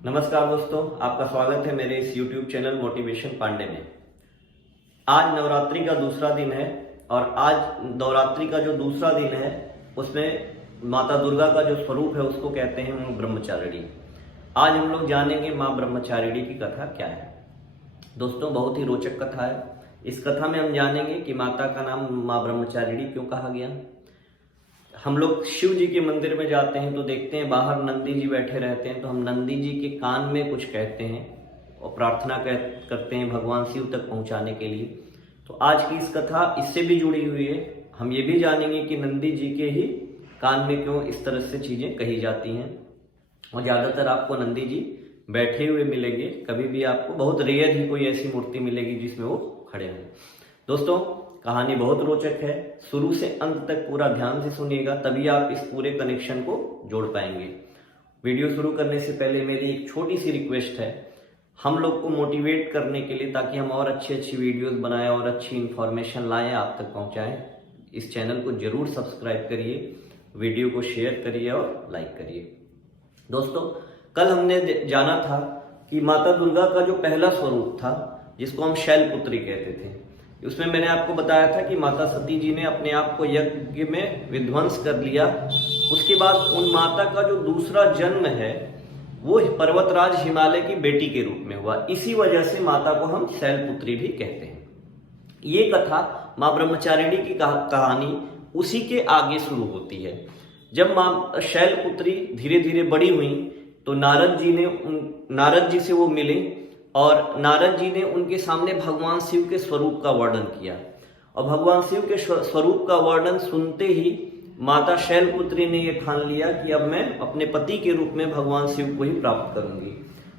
नमस्कार दोस्तों, आपका स्वागत है मेरे इस YouTube चैनल मोटिवेशन पांडे में। आज नवरात्रि का दूसरा दिन है और आज नवरात्रि का जो दूसरा दिन है उसमें माता दुर्गा का जो स्वरूप है उसको कहते हैं मां ब्रह्मचारिणी। आज हम लोग जानेंगे मां ब्रह्मचारिणी की कथा क्या है। दोस्तों, बहुत ही रोचक कथा है। इस कथा में हम जानेंगे कि माता का नाम मां ब्रह्मचारिणी क्यों कहा गया। हम लोग शिव जी के मंदिर में जाते हैं तो देखते हैं बाहर नंदी जी बैठे रहते हैं, तो हम नंदी जी के कान में कुछ कहते हैं और प्रार्थना करते हैं भगवान शिव तक पहुंचाने के लिए। तो आज की इस कथा इससे भी जुड़ी हुई है। हम ये भी जानेंगे कि नंदी जी के ही कान में क्यों इस तरह से चीजें कही जाती हैं। और ज्यादातर आपको नंदी जी बैठे हुए मिलेंगे, कभी भी आपको बहुत रेयर ही कोई ऐसी मूर्ति मिलेगी जिसमें वो खड़े हैं। दोस्तों, कहानी बहुत रोचक है, शुरू से अंत तक पूरा ध्यान से सुनिएगा, तभी आप इस पूरे कनेक्शन को जोड़ पाएंगे। वीडियो शुरू करने से पहले मेरी एक छोटी सी रिक्वेस्ट है, हम लोग को मोटिवेट करने के लिए, ताकि हम और अच्छी वीडियोस बनाएं और अच्छी इंफॉर्मेशन लाएं, आप तक पहुंचाएं। इस चैनल को जरूर सब्सक्राइब करिए, वीडियो को शेयर करिए और लाइक करिए। दोस्तों, कल हमने जाना था कि माता दुर्गा का जो पहला स्वरूप था जिसको हम शैलपुत्री कहते थे, उसमें मैंने आपको बताया था कि माता सती जी ने अपने आप को यज्ञ में विध्वंस कर लिया। उसके बाद उन माता का जो दूसरा जन्म है वो पर्वतराज हिमालय की बेटी के रूप में हुआ। इसी वजह से माता को हम शैलपुत्री भी कहते हैं। ये कथा मां ब्रह्मचारिणी की कहानी उसी के आगे शुरू होती है। जब मां शैलपुत्री धीरे धीरे बड़ी हुई तो नारद जी से वो मिले और नारद जी ने उनके सामने भगवान शिव के स्वरूप का वर्णन किया। और भगवान शिव के स्वरूप का वर्णन सुनते ही माता शैलपुत्री ने यह ठान लिया कि अब मैं अपने पति के रूप में भगवान शिव को ही प्राप्त करूंगी।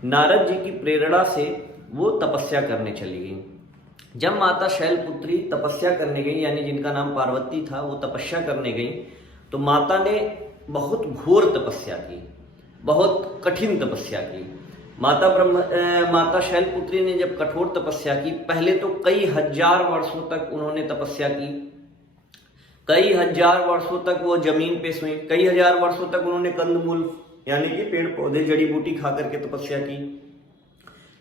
नारद जी की प्रेरणा से वो तपस्या करने चली गई। जब माता शैलपुत्री तपस्या करने गई, यानी जिनका नाम पार्वती था, वो तपस्या करने गई, तो माता ने बहुत घोर तपस्या की, बहुत कठिन तपस्या की। माता शैलपुत्री ने जब कठोर तपस्या की, पहले तो कई हजार वर्षों तक उन्होंने तपस्या की। कई हजार वर्षों तक वो जमीन पे सोई, कई हजार वर्षों तक उन्होंने कंदमूल यानी कि पेड़ पौधे जड़ी बूटी खा करके तपस्या की।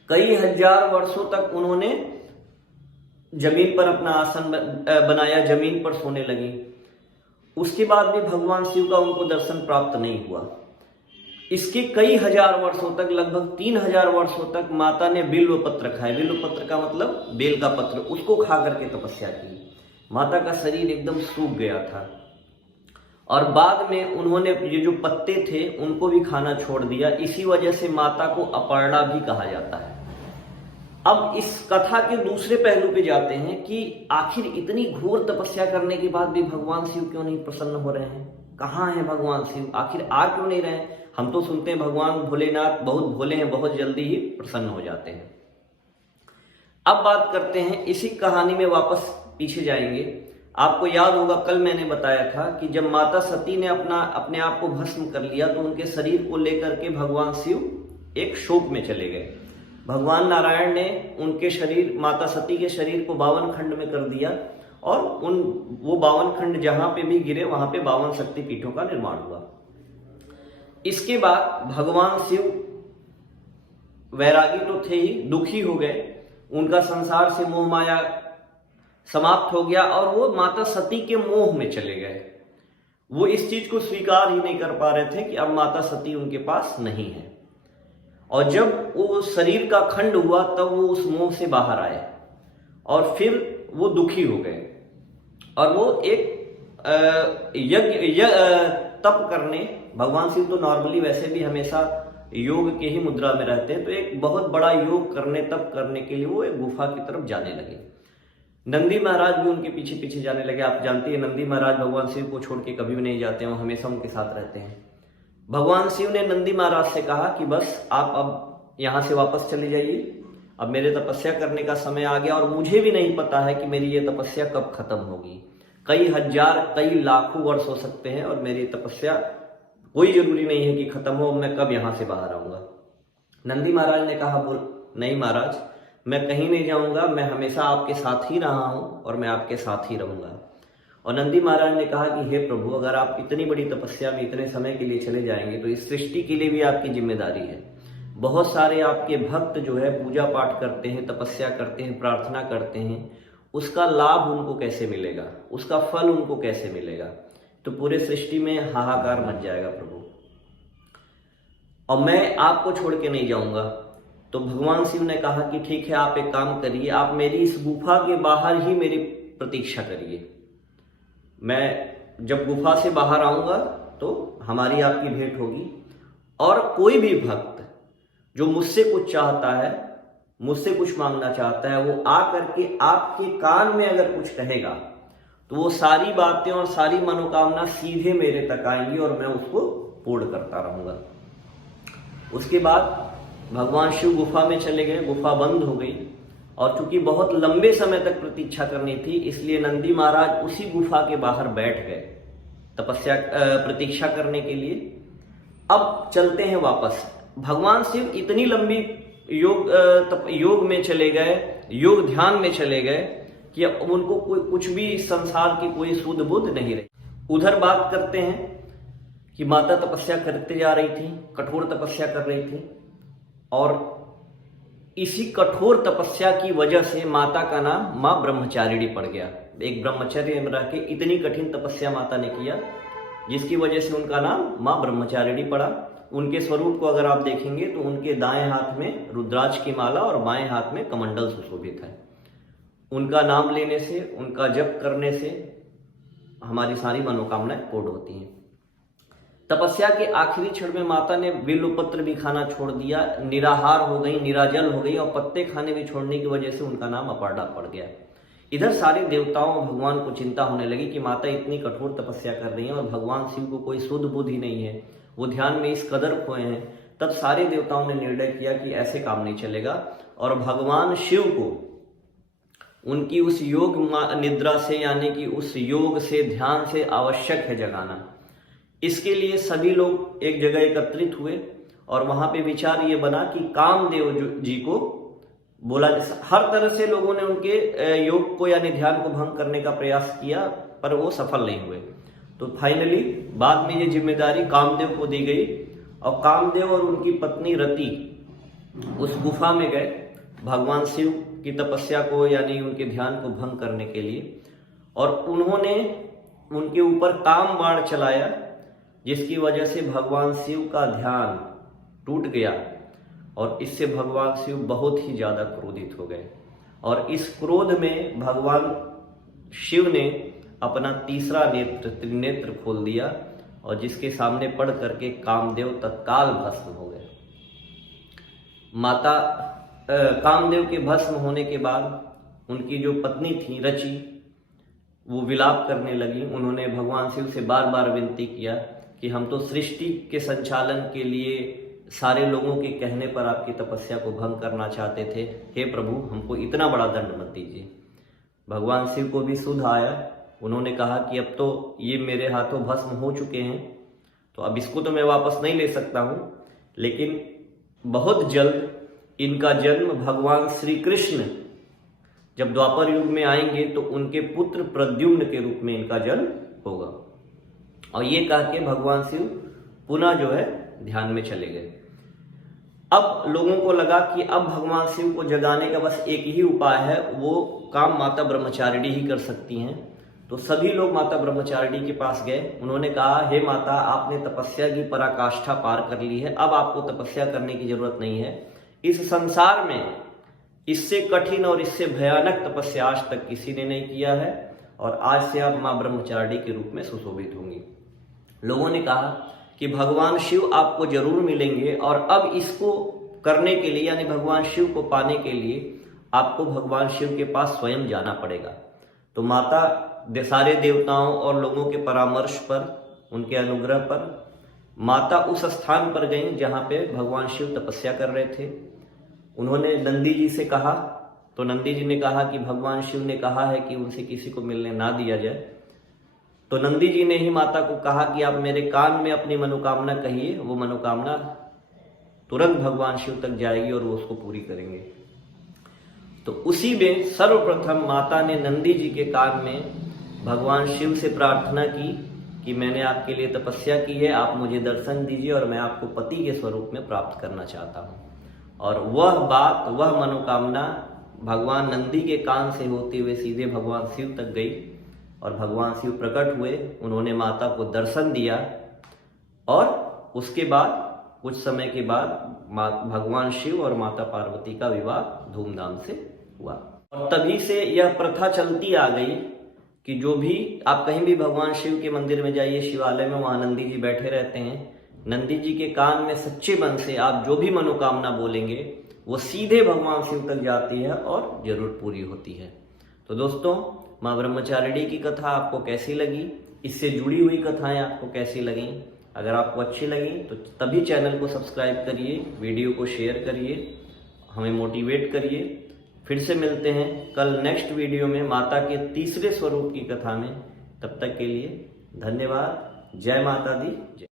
कई हजार वर्षों तक उन्होंने जमीन पर अपना आसन बनाया, जमीन पर सोने लगी। उसके बाद भी भगवान शिव का उनको दर्शन प्राप्त नहीं हुआ। इसके कई हजार वर्षों तक, लगभग 3000 वर्षों तक माता ने बिल्व पत्र खाए। बिल्व पत्र का मतलब बेल का पत्र, उसको खा करके तपस्या की। माता का शरीर एकदम सूख गया था और बाद में उन्होंने ये जो पत्ते थे उनको भी खाना छोड़ दिया। इसी वजह से माता को अपर्णा भी कहा जाता है। अब इस कथा के दूसरे पहलू पे जाते हैं कि आखिर इतनी घोर तपस्या करने के बाद भी भगवान शिव क्यों नहीं प्रसन्न हो रहे हैं। कहाँ हैं भगवान शिव, आखिर आ क्यों नहीं रहे हैं। हम तो सुनते हैं भगवान भोलेनाथ बहुत भोले हैं, बहुत जल्दी ही प्रसन्न हो जाते हैं। अब बात करते हैं, इसी कहानी में वापस पीछे जाएंगे। आपको याद होगा कल मैंने बताया था कि जब माता सती ने अपने आप को भस्म कर लिया तो उनके शरीर को लेकर के भगवान शिव एक शोक में चले गए। भगवान नारायण ने उनके शरीर, माता सती के शरीर को 52 खंड में कर दिया और वो 52 खंड जहां पे भी गिरे वहां पे 52 शक्तिपीठों का निर्माण हुआ। इसके बाद भगवान शिव वैरागी तो थे ही, दुखी हो गए, उनका संसार से मोह माया समाप्त हो गया और वो माता सती के मोह में चले गए। वो इस चीज को स्वीकार ही नहीं कर पा रहे थे कि अब माता सती उनके पास नहीं है। और जब वो शरीर का खंड हुआ तब वो उस मोह से बाहर आए और फिर वो दुखी हो गए और वो एक यज्ञ तप करने, भगवान शिव तो नॉर्मली वैसे भी हमेशा योग के ही मुद्रा में रहते हैं, तो एक बहुत बड़ा योग करने, तप करने के लिए वो एक गुफा की तरफ जाने लगे। नंदी महाराज भी उनके पीछे पीछे जाने लगे। आप जानती है नंदी महाराज भगवान शिव को छोड़ के कभी भी नहीं जाते हैं, वो हमेशा उनके साथ रहते हैं। भगवान शिव ने नंदी महाराज से कहा कि बस आप अब यहाँ से वापस चले जाइए, अब मेरे तपस्या करने का समय आ गया और मुझे भी नहीं पता है कि मेरी ये तपस्या कब खत्म होगी। कई हजार, कई लाखों वर्ष हो सकते हैं और मेरी तपस्या कोई जरूरी नहीं है कि खत्म हो, मैं कब यहां से बाहर आऊंगा। नंदी महाराज ने कहा, बोल नहीं महाराज, मैं कहीं नहीं जाऊंगा, मैं हमेशा आपके साथ ही रहा हूं और मैं आपके साथ ही रहूंगा। और नंदी महाराज ने कहा कि हे प्रभु, अगर आप इतनी बड़ी तपस्या में इतने समय के लिए चले जाएंगे तो इस सृष्टि के लिए भी आपकी जिम्मेदारी है। बहुत सारे आपके भक्त जो है पूजा पाठ करते हैं, तपस्या करते हैं, प्रार्थना करते हैं, उसका लाभ उनको कैसे मिलेगा, उसका फल उनको कैसे मिलेगा। तो पूरे सृष्टि में हाहाकार मच जाएगा प्रभु, और मैं आपको छोड़ के नहीं जाऊंगा। तो भगवान शिव ने कहा कि ठीक है, आप एक काम करिए, आप मेरी इस गुफा के बाहर ही मेरी प्रतीक्षा करिए। मैं जब गुफा से बाहर आऊंगा तो हमारी आपकी भेंट होगी, और कोई भी भक्त जो मुझसे कुछ चाहता है, मुझसे कुछ मांगना चाहता है, वो आ करके आपके कान में अगर कुछ कहेगा तो वो सारी बातें और सारी मनोकामना सीधे मेरे तक आएंगी और मैं उसको पूर्ण करता रहूंगा। उसके बाद भगवान शिव गुफा में चले गए, गुफा बंद हो गई, और चूंकि बहुत लंबे समय तक प्रतीक्षा करनी थी, इसलिए नंदी महाराज उसी गुफा के बाहर बैठ गए तपस्या प्रतीक्षा करने के लिए। अब चलते हैं वापस। भगवान शिव इतनी लंबी योग में चले गए, योग ध्यान में चले गए कि अब उनको कुछ भी संसार की कोई सुध बुध नहीं रही। उधर बात करते हैं कि माता तपस्या करते जा रही थी, कठोर तपस्या कर रही थी, और इसी कठोर तपस्या की वजह से माता का नाम मां ब्रह्मचारिणी पड़ गया। एक ब्रह्मचर्य में रह के इतनी कठिन तपस्या माता ने किया, जिसकी वजह से उनका नाम मां ब्रह्मचारिणी पड़ा। उनके स्वरूप को अगर आप देखेंगे तो उनके दाएं हाथ में रुद्राक्ष की माला और बाएं हाथ में कमंडल सुशोभित है। उनका नाम लेने से, उनका जप करने से हमारी सारी मनोकामनाएं पूर्ण होती हैं। तपस्या के आखिरी क्षण में माता ने बिल्वपत्र भी खाना छोड़ दिया, निराहार हो गई, निराजल हो गई, और पत्ते खाने भी छोड़ने की वजह से उनका नाम अपर्णा पड़ गया। इधर सारे देवताओं और भगवान को चिंता होने लगी कि माता इतनी कठोर तपस्या कर रही है और भगवान शिव को कोई सुध बुध ही नहीं है, वो ध्यान में इस कदर खोए हैं। तब सारे देवताओं ने निर्णय किया कि ऐसे काम नहीं चलेगा, और भगवान शिव को उनकी उस योग निद्रा से, यानी कि उस योग से, ध्यान से आवश्यक है जगाना। इसके लिए सभी लोग एक जगह एकत्रित हुए, और वहां पे विचार ये बना कि कामदेव जी को बोला। हर तरह से लोगों ने उनके योग को यानी ध्यान को भंग करने का प्रयास किया, पर वो सफल नहीं हुए। तो फाइनली बाद में ये जिम्मेदारी कामदेव को दी गई, और कामदेव और उनकी पत्नी रति उस गुफा में गए भगवान शिव की तपस्या को यानी उनके ध्यान को भंग करने के लिए, और उन्होंने उनके ऊपर काम बाण चलाया, जिसकी वजह से भगवान शिव का ध्यान टूट गया, और इससे भगवान शिव बहुत ही ज्यादा क्रोधित हो गए। और इस क्रोध में भगवान शिव ने अपना तीसरा नेत्र, त्रिनेत्र खोल दिया, और जिसके सामने पड़ करके कामदेव तत्काल भस्म हो गए। माता कामदेव के भस्म होने के बाद उनकी जो पत्नी थी रचि, वो विलाप करने लगी। उन्होंने भगवान शिव से बार बार विनती किया कि हम तो सृष्टि के संचालन के लिए सारे लोगों के कहने पर आपकी तपस्या को भंग करना चाहते थे, हे प्रभु हमको इतना बड़ा दंड मत दीजिए। भगवान शिव को भी सुध आया, उन्होंने कहा कि अब तो ये मेरे हाथों भस्म हो चुके हैं, तो अब इसको तो मैं वापस नहीं ले सकता हूँ, लेकिन बहुत जल्द इनका जन्म भगवान श्री कृष्ण जब द्वापर युग में आएंगे तो उनके पुत्र प्रद्युम्न के रूप में इनका जन्म होगा। और ये कह के भगवान शिव पुनः जो है ध्यान में चले गए। अब लोगों को लगा कि अब भगवान शिव को जगाने का बस एक ही उपाय है, वो काम माता ब्रह्मचारिणी ही कर सकती हैं। तो सभी लोग माता ब्रह्मचारिणी के पास गए। उन्होंने कहा, हे माता, आपने तपस्या की पराकाष्ठा पार कर ली है, अब आपको तपस्या करने की जरूरत नहीं है। इस संसार में इससे कठिन और इससे भयानक तपस्या आज तक किसी ने नहीं किया है, और आज से आप मां ब्रह्मचारिणी के रूप में सुशोभित होंगी। लोगों ने कहा कि भगवान शिव आपको जरूर मिलेंगे, और अब इसको करने के लिए यानी भगवान शिव को पाने के लिए आपको भगवान शिव के पास स्वयं जाना पड़ेगा। तो माता सारे देवताओं और लोगों के परामर्श पर, उनके अनुग्रह पर माता उस स्थान पर गई जहां पे भगवान शिव तपस्या कर रहे थे। उन्होंने नंदी जी से कहा, तो नंदी जी ने कहा कि भगवान शिव ने कहा है कि उनसे किसी को मिलने ना दिया जाए। तो नंदी जी ने ही माता को कहा कि आप मेरे कान में अपनी मनोकामना कहिए, वो मनोकामना तुरंत भगवान शिव तक जाएगी और वो उसको पूरी करेंगे। तो उसी में सर्वप्रथम माता ने नंदी जी के कान में भगवान शिव से प्रार्थना की कि मैंने आपके लिए तपस्या की है, आप मुझे दर्शन दीजिए और मैं आपको पति के स्वरूप में प्राप्त करना चाहता हूँ। और वह बात, वह मनोकामना भगवान नंदी के कान से होते हुए सीधे भगवान शिव तक गई और भगवान शिव प्रकट हुए, उन्होंने माता को दर्शन दिया और उसके बाद कुछ समय के बाद भगवान शिव और माता पार्वती का विवाह धूमधाम से हुआ। और तभी से यह प्रथा चलती आ गई कि जो भी आप कहीं भी भगवान शिव के मंदिर में जाइए, शिवालय में, वहां नंदी जी बैठे रहते हैं। नंदी जी के कान में सच्चे मन से आप जो भी मनोकामना बोलेंगे वो सीधे भगवान शिव तक जाती है और जरूर पूरी होती है। तो दोस्तों, माँ ब्रह्मचारिणी की कथा आपको कैसी लगी, इससे जुड़ी हुई कथाएं आपको कैसी लगी? अगर आपको अच्छी लगी तो तभी चैनल को सब्सक्राइब करिए, वीडियो को शेयर करिए, हमें मोटिवेट करिए। फिर से मिलते हैं कल नेक्स्ट वीडियो में माता के तीसरे स्वरूप की कथा में। तब तक के लिए धन्यवाद। जय माता दी।